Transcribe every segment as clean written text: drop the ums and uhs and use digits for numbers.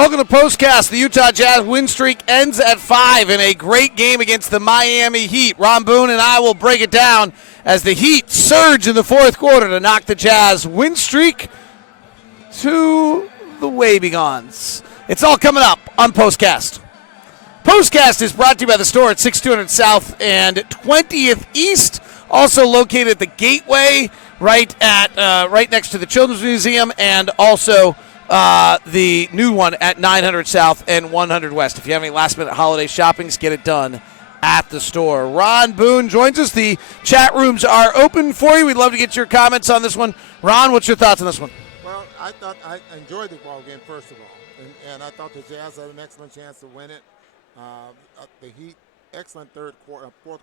Welcome to POSTCAST. The Utah Jazz win streak ends at 5 in a great game against the Miami Heat. Ron Boone and I will break it down as the Heat surge in the fourth quarter to knock the Jazz win streak to the way begons. It's all coming up on POSTCAST. POSTCAST is brought to you by the store at 6200 South and 20th East, also located at the Gateway, right next to the Children's Museum, and also the new one at 900 South and 100 West. If you have any last-minute holiday shoppings, get it done at the store. Ron Boone joins us. The chat rooms are open for you. We'd love to get your comments on this one. Ron, what's your thoughts on this one? Well, I enjoyed the ball game, first of all, and I thought the Jazz had an excellent chance to win it. The Heat, excellent fourth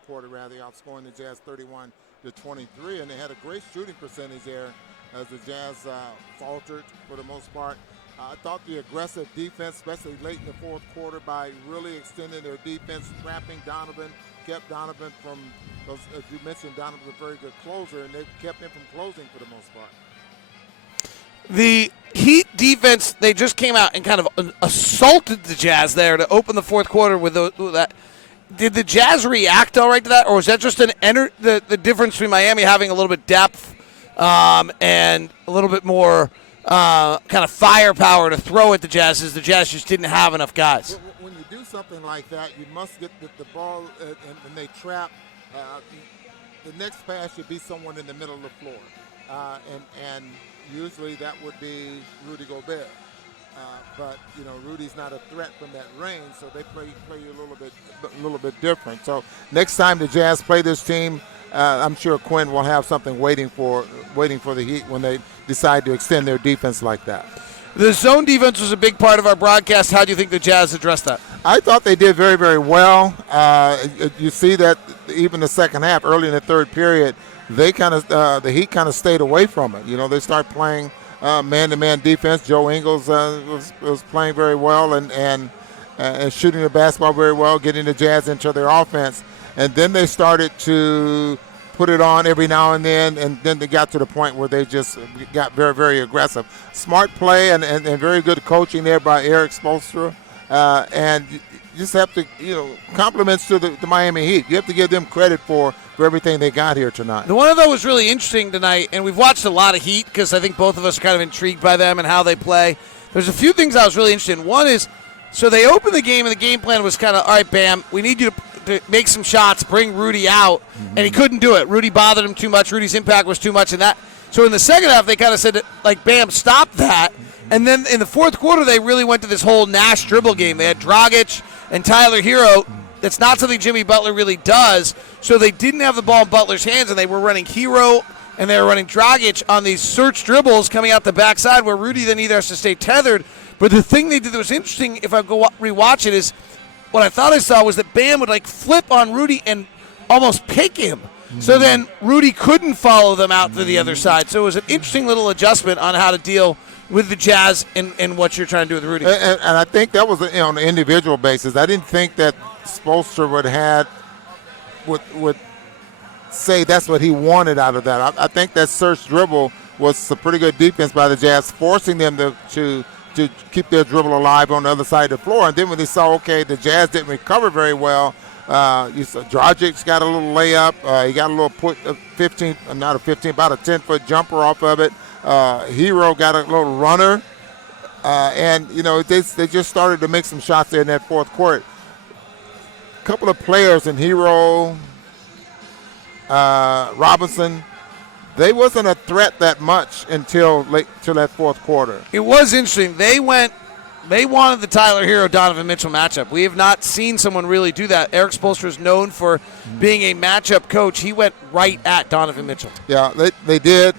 quarter, outscoring the Jazz 31-23, and they had a great shooting percentage there as the Jazz faltered for the most part. I thought the aggressive defense, especially late in the fourth quarter, by really extending their defense, trapping Donovan, kept Donovan from, as you mentioned, Donovan's a very good closer, and they kept him from closing for the most part. The Heat defense, they just came out and kind of assaulted the Jazz there to open the fourth quarter with that. Did the Jazz react all right to that, or was that just the difference between Miami having a little bit depth and a little bit more kind of firepower to throw at the Jazz, as the Jazz just didn't have enough guys? When you do something like that, you must get the ball and they trap. The next pass should be someone in the middle of the floor, and usually that would be Rudy Gobert. But Rudy's not a threat from that range, so they play you a little bit different. So next time the Jazz play this team, I'm sure Quinn will have something waiting for the Heat when they decide to extend their defense like that. The zone defense was a big part of our broadcast. How do you think the Jazz addressed that? I thought they did very, very well. You see that even the second half, early in the third period, the Heat kind of stayed away from it. They start playing man-to-man defense. Joe Ingles was playing very well and shooting the basketball very well, getting the Jazz into their offense. And then they started to put it on every now and then they got to the point where they just got very, very aggressive. Smart play and very good coaching there by Eric Spoelstra. And you just have to, compliments to the Miami Heat. You have to give them credit for everything they got here tonight. The one that was really interesting tonight, and we've watched a lot of Heat because I think both of us are kind of intrigued by them and how they play. There's a few things I was really interested in. One is, so they opened the game and the game plan was kind of, all right, Bam, we need you to make some shots, bring Rudy out, and he couldn't do it. Rudy bothered him too much. Rudy's impact was too much in that. So in the second half, they kind of said, Bam, stop that. And then in the fourth quarter, they really went to this whole Nash dribble game. They had Dragic and Tyler Hero. That's not something Jimmy Butler really does. So they didn't have the ball in Butler's hands, and they were running Hero and they were running Dragic on these search dribbles coming out the backside where Rudy then either has to stay tethered. But the thing they did that was interesting, if I go rewatch it, is what I thought I saw was that Bam would flip on Rudy and almost pick him. So then Rudy couldn't follow them out to the other side. So it was an interesting little adjustment on how to deal with the Jazz and what you're trying to do with Rudy. And I think that was on an individual basis. I didn't think that Spoelstra would say that's what he wanted out of that. I think that search dribble was a pretty good defense by the Jazz, forcing them to keep their dribble alive on the other side of the floor. And then when they saw, okay, the Jazz didn't recover very well, you saw Dragic got a little layup. He got a little about a 10-foot jumper off of it. Hero got a little runner. And, they just started to make some shots there in that fourth quarter. A couple of players in Hero, Robinson, they wasn't a threat that much until that fourth quarter. It was interesting. They wanted the Tyler Hero Donovan Mitchell matchup. We have not seen someone really do that. Eric Spoelstra is known for being a matchup coach. He went right at Donovan Mitchell. Yeah, they did.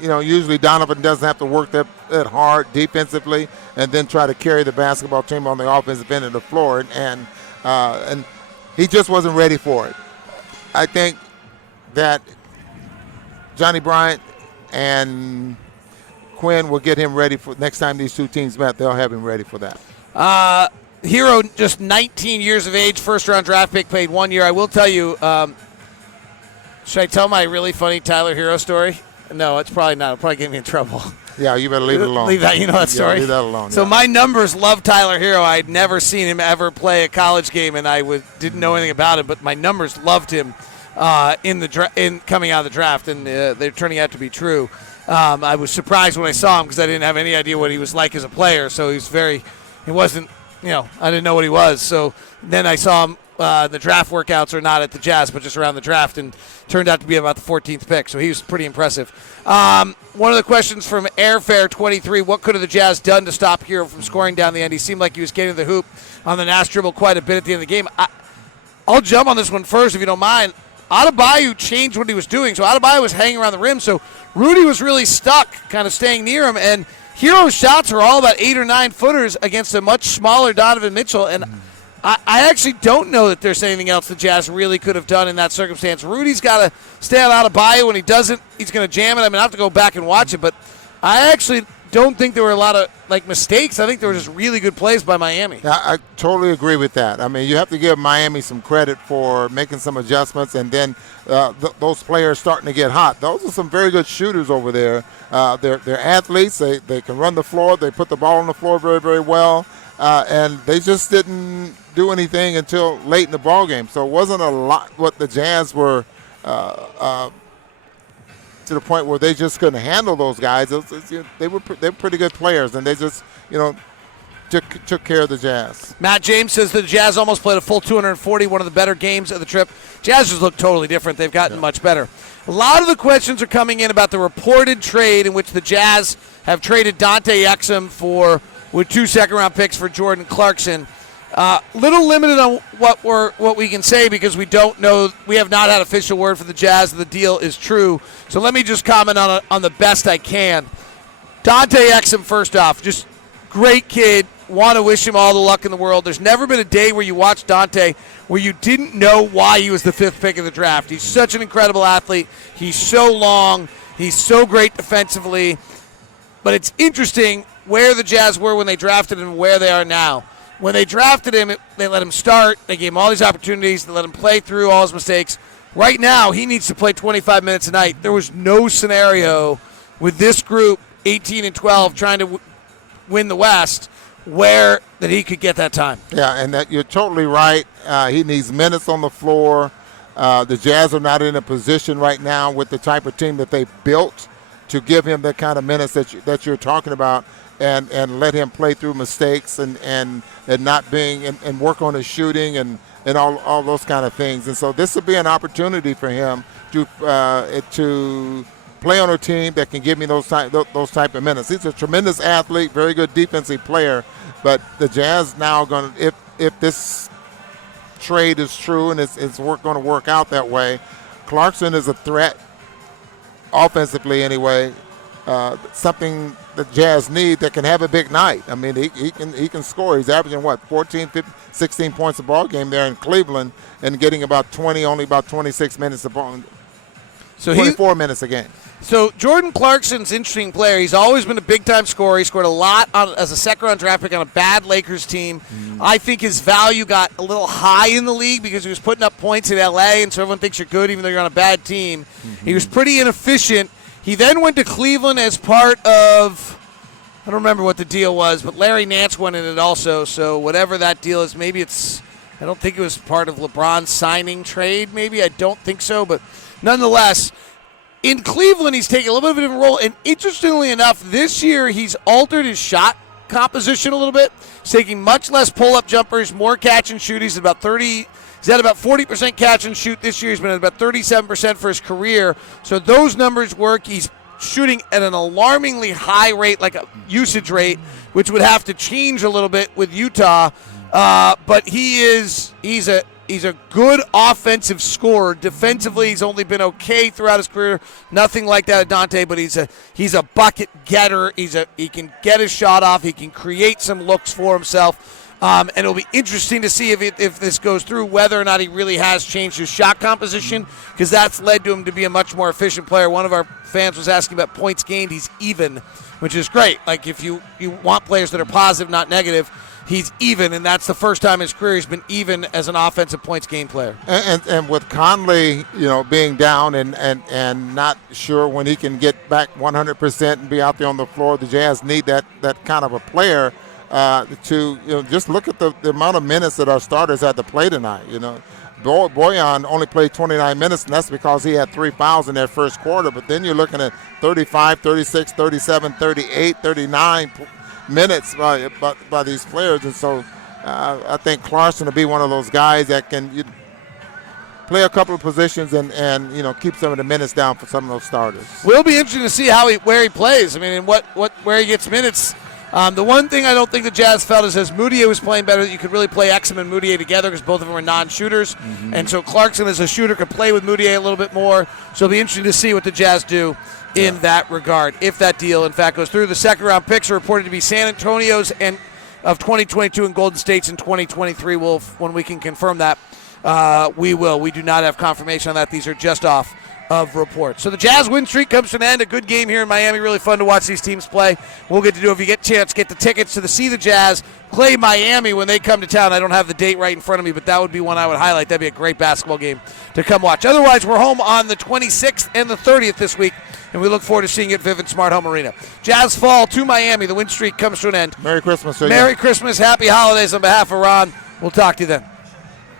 Usually Donovan doesn't have to work that hard defensively and then try to carry the basketball team on the offensive end of the floor, and he just wasn't ready for it. I think that Johnny Bryant and Quinn will get him ready for next time these two teams met. They'll have him ready for that. Hero, just 19 years of age, first-round draft pick, played 1 year. I will tell you, should I tell my really funny Tyler Hero story? No, it's probably not. It'll probably get me in trouble. Yeah, you better leave it alone. Leave that, you know that story? Yeah, leave that alone. So yeah. my numbers love Tyler Hero. I'd never seen him ever play a college game, and I didn't know anything about him, but my numbers loved him in coming out of the draft, and they're turning out to be true. I was surprised when I saw him because I didn't have any idea what he was like as a player, so he wasn't, I didn't know what he was. So then I saw him. The draft workouts are not at the Jazz, but just around the draft, and turned out to be about the 14th pick. So he was pretty impressive. One of the questions from Airfare 23: what could have the Jazz done to stop Hero from scoring down the end? He seemed like he was getting the hoop on the Nash dribble quite a bit at the end of the game. I'll jump on this one first, if you don't mind. Adebayo changed what he was doing, so Adebayo was hanging around the rim. So Rudy was really stuck, kind of staying near him, and Hero's shots are all about 8 or 9 footers against a much smaller Donovan Mitchell, and I actually don't know that there's anything else the Jazz really could have done in that circumstance. Rudy's got to stay on Adebayo. When he doesn't, he's going to jam it. I mean, I have to go back and watch it, but I actually don't think there were a lot of mistakes. I think there were just really good plays by Miami. Yeah, I totally agree with that. I mean, you have to give Miami some credit for making some adjustments, and then those players starting to get hot. Those are some very good shooters over there. They're athletes. They can run the floor. They put the ball on the floor very, very well, and they just didn't do anything until late in the ball game. So it wasn't a lot what the Jazz were to the point where they just couldn't handle those guys. They were pretty good players, and they just took care of the Jazz. Matt James says the Jazz almost played a full 240, one of the better games of the trip. Jazz just look totally different. They've gotten much better. A lot of the questions are coming in about the reported trade in which the Jazz have traded Dante Exum with 2 second-round picks for Jordan Clarkson. Little limited on what we can say because we don't know. We have not had official word for the Jazz that the deal is true. So let me just comment on the best I can. Dante Exum, first off, just great kid. Want to wish him all the luck in the world. There's never been a day where you watch Dante where you didn't know why he was the 5th pick of the draft. He's such an incredible athlete. He's so long. He's so great defensively. But it's interesting where the Jazz were when they drafted him and where they are now. When they drafted him, they let him start. They gave him all these opportunities. They let him play through all his mistakes. Right now, he needs to play 25 minutes a night. There was no scenario with this group, 18 and 12, trying to win the West, where that he could get that time. Yeah, and that you're totally right. He needs minutes on the floor. The Jazz are not in a position right now with the type of team that they built to give him the kind of minutes that you're talking about. And let him play through mistakes and not being and work on his shooting and all those kind of things. And so this will be an opportunity for him to play on a team that can give me those type of minutes. He's a tremendous athlete, very good defensive player. But the Jazz now going to if this trade is true and it's going to work out that way, Clarkson is a threat offensively anyway. Something the Jazz need that can have a big night. I mean, he can score. He's averaging 14, 15, 16 points a ball game there in Cleveland and getting only about 26 minutes a ball. So 24 minutes a game. So Jordan Clarkson's an interesting player. He's always been a big-time scorer. He scored a lot as a second-round draft pick on a bad Lakers team. I think his value got a little high in the league because he was putting up points in L.A., and so everyone thinks you're good even though you're on a bad team. He was pretty inefficient. He then went to Cleveland as part of, I don't remember what the deal was, but Larry Nance went in it also. So whatever that deal is, maybe I don't think it was part of LeBron's signing trade. Maybe, I don't think so. But nonetheless, in Cleveland, he's taking a little bit of a different role. And interestingly enough, this year he's altered his shot composition a little bit. He's taking much less pull-up jumpers, more catch and shoot. He's about 30. He's had about 40% catch and shoot this year. He's been at about 37% for his career. So those numbers work. He's shooting at an alarmingly high rate, like a usage rate, which would have to change a little bit with Utah. But he's a good offensive scorer. Defensively, he's only been okay throughout his career. Nothing like that at Dante, but he's a bucket getter. He can get his shot off. He can create some looks for himself. And it'll be interesting to see if this goes through, whether or not he really has changed his shot composition, because that's led to him to be a much more efficient player. One of our fans was asking about points gained. He's even, which is great. Like, if you want players that are positive, not negative. he's even, and that's the first time in his career he's been even as an offensive points game player. And with Conley, being down and not sure when he can get back 100% and be out there on the floor, the Jazz need that kind of a player to just look at the amount of minutes that our starters had to play tonight. Boyan only played 29 minutes, and that's because he had 3 fouls in that first quarter. But then you're looking at 35, 36, 37, 38, 39 minutes by these players. And so I think Clarkson will be one of those guys that can play a couple of positions and keep some of the minutes down for some of those starters. Will be interesting to see where he plays. I mean, and where he gets minutes. The one thing I don't think the Jazz felt is as Moutier was playing better, that you could really play Exum and Moutier together because both of them are non-shooters. Mm-hmm. And so Clarkson as a shooter could play with Moutier a little bit more. So it'll be interesting to see what the Jazz do in that regard, if that deal, in fact, goes through. The second-round picks are reported to be San Antonio's of 2022 and Golden State's in 2023. When we can confirm that, we will. We do not have confirmation on that. These are just off of reports. So the Jazz win streak comes to an end. A good game here in Miami. Really fun to watch these teams play. We'll get to do, if you get a chance, get the tickets to see the Jazz play Miami when they come to town. I don't have the date right in front of me, but that would be one I would highlight. That'd be a great basketball game to come watch. Otherwise, we're home on the 26th and the 30th this week, and we look forward to seeing you at Vivint Smart Home Arena. Jazz fall to Miami. The win streak comes to an end. Merry Christmas. Merry Christmas. Happy holidays on behalf of Ron. We'll talk to you then.